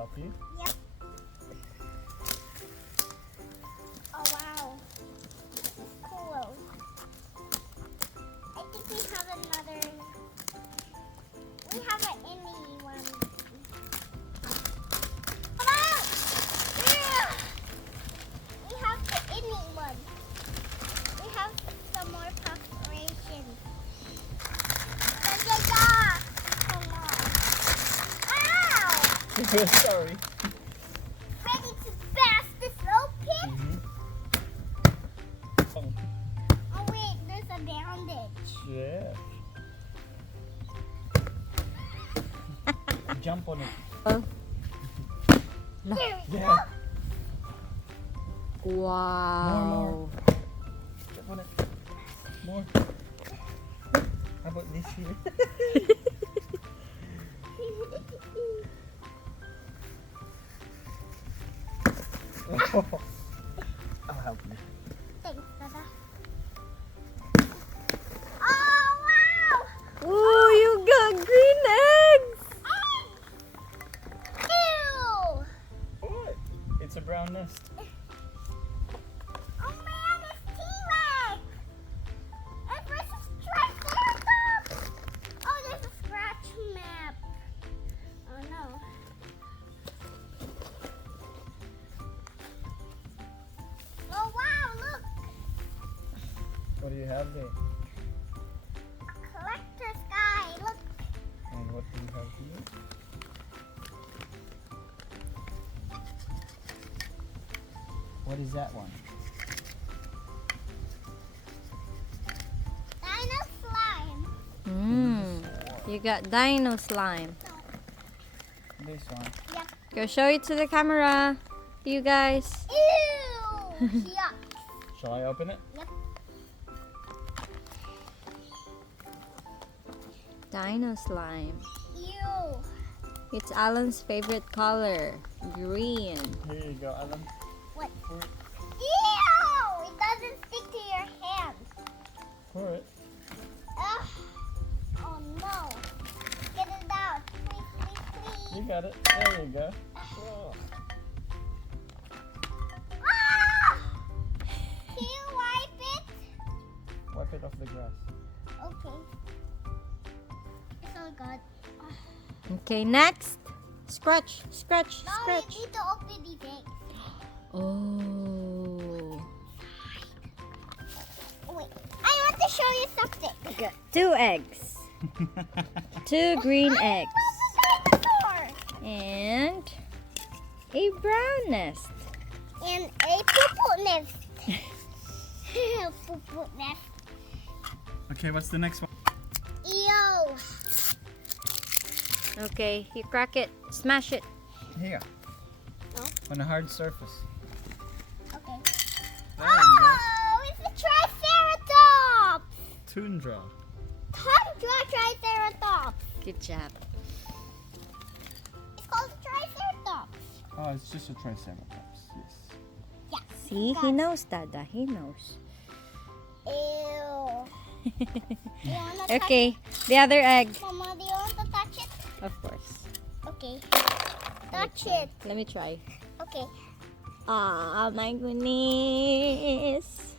help you? Yep. Oh wow. This is cool. I think we have another. We have an indie one. Come on! Yeah! We have the indie one. We have some more perforations. Come on. Ow! Sorry. Ready to bash this open? Oh. Oh wait, there's a bandage. Yeah. Jump on it. Oh. Here we Yeah. Wow. More. Jump on it. More. How about this here? I'll help you. Thanks, Dada. Oh wow! Ooh, you got green eggs. Ew! What? It's a brown nest. Oh man, it's T-Rex! And versus Triceratops! Oh, there's a scratch map. Oh no. Oh wow, look! What do you have there? A collector's guy, look! And what do you have here? What is that one? Dino slime. You got dino slime. This one. Yep. Go show it to the camera, you guys. Ew! Yuck. Shall I open it? Yep. Dino slime. Ew. It's Alan's favorite color, green. Here you go, Alan. What? Pour it. Ew! It doesn't stick to your hand. Pour it. Ugh. Oh no. Get it out. Please, please, You please. got it. There you go. Oh. Ah! Can you wipe it? Wipe it off the grass. Okay. It's all good. Okay, next. Scratch, scratch, Now scratch. you need to open these eggs. Oh. Oh, wait. I want to show you something. We got 2 eggs. 2 green eggs. Dinosaur. And a brown nest. And a poo-poo nest. Poo-poo nest. Okay, what's the next one? Ew. Okay, you crack it. Smash it. Here. No? On a hard surface. Okay. There you go. Oh, it's a Triceratops. Tundra. Tundra Triceratops. Good job. It's called Triceratops. Oh, it's just a Triceratops. Yes. Yeah. See, he knows, Dada. He knows. Ew. You wanna touch Okay, the other egg. it? Mama, do you want to touch it? Of course. Okay. Touch it. Let me try. Okay. Ah, my goodness.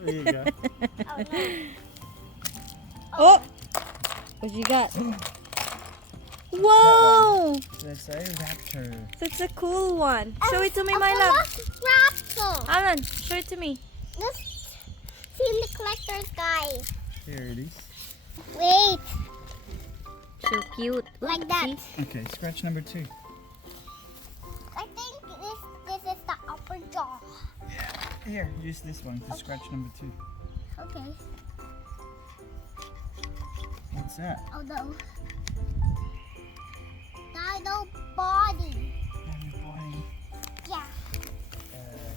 There you go. Oh no. Oh! What you got? Whoa! That's a raptor. That's a cool one. Show it to me, my love. Raptor. Alan, show it to me. Let's see in the collector's guide. Here it is. Wait. So cute. Like that. See? Okay, scratch number 2. I think this is the upper jaw. Here, use this one to scratch number 2. Okay. What's that? Oh no. Dino body. Dino body. Yeah.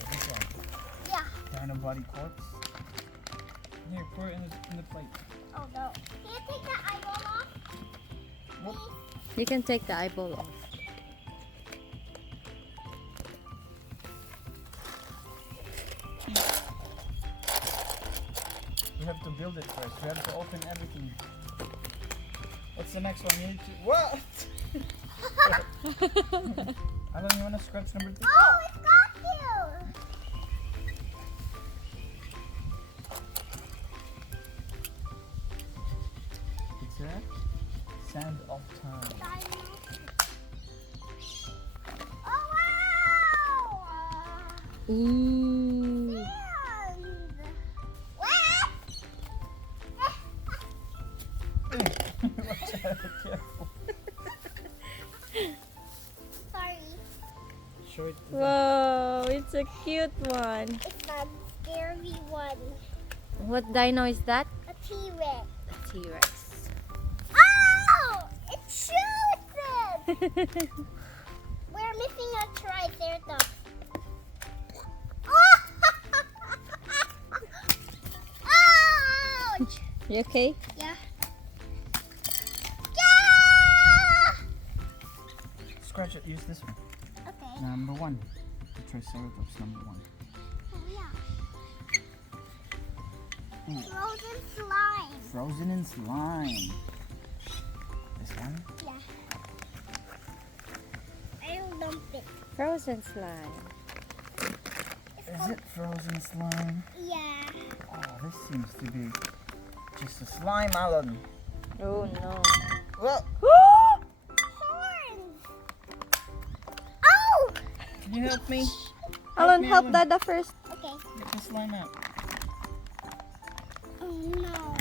This one. Yeah. Dino body corpse. Here, pour it in the plate. Oh no. Can you take the eyeball off? Whoop. Please? You can take the eyeball off. We have to build it first. We have to open everything. What's the next one? You need to. What? Alan, you wanna scratch number 3? Oh, it got you! It's a sand of time. Oh, wow! Ooh. Sand! What? Watch out, be careful. Sorry, Show it to them. Whoa, it's a cute one. it's a scary one. What dino is that? A T-Rex. T-Rex. Oh! It shoots it! We're missing a triceratops. Ouch! You okay? Yeah. Scratch it. Use this one. Okay. Number 1. The Triceratops, number 1. Oh, yeah. Ooh. Frozen slime. Frozen in slime. This one? Yeah. I'll dump it. Frozen slime. Is it frozen slime? Yeah. Oh, this seems to be just a slime, Alan. Oh no. Well, Horns. Oh! can you help me? Alan, me, help Alan. Dada first. Okay. Get the slime out. Oh no.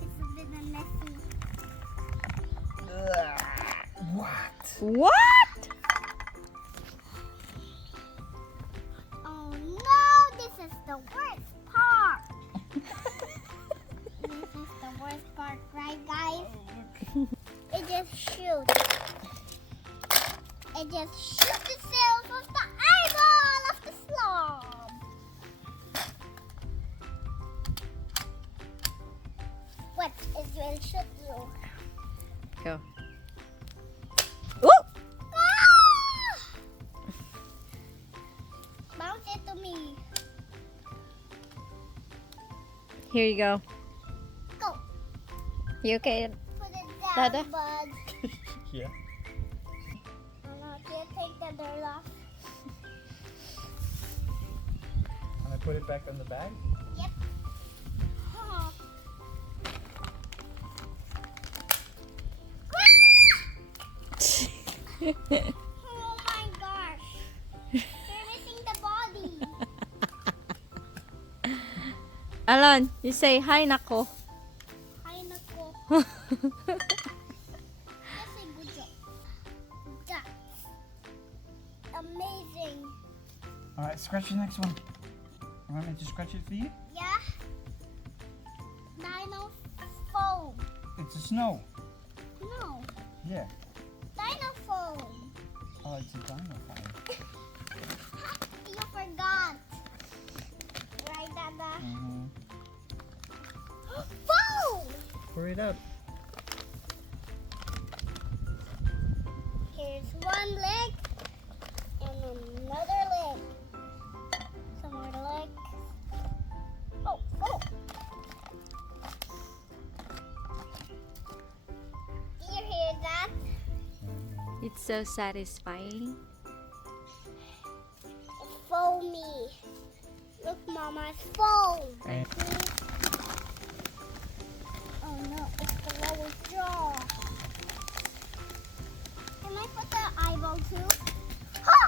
It's a bit messy. What? What? Oh no, this is the worst part. This is the worst part, right guys? It just shoots. It just shoots itself with the eyeball of the slob. What? It will shoot you. Go. Ooh! Ah! Bounce it to me. Here you go. Go. You okay? Put it down, Dada? bud. Yeah. I'm not gonna take the dirt off. And I put it back on the bag. Yep. Oh. Oh my gosh. You're missing the body. Alan, you say hi nako. Ay nako. That's a good job. That's amazing. Alright, scratch the next one. You want me to scratch it for you? Yeah. Dino foam. It's a snow. No. Yeah. Dino foam. Oh, it's a dino foam. You forgot. Right, Dada? Mm-hmm. Foam! Pour it out. Here's one leg and another leg. Some more legs. Oh, oh! Do you hear that? It's so satisfying. It's foamy. Look, Mama, it's foam. And Oh no, it's the lower jaw. Can I put the eyeball too? Ha!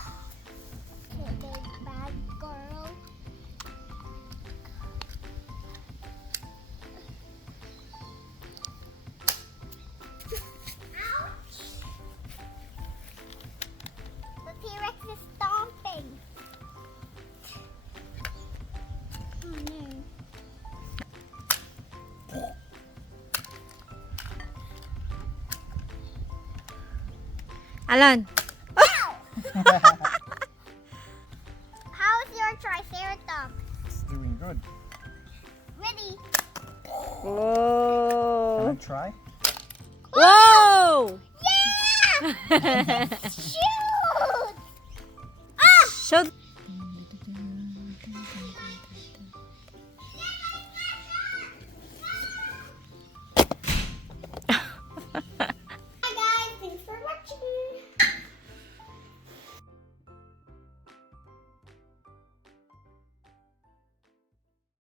Okay, big bad girl. Ouch! The T-Rex is stomping. Oh no. Alan, How's your triceratops? it's doing good. Ready? Can whoa. I try? Whoa! Yeah! Shoot! Ah! Show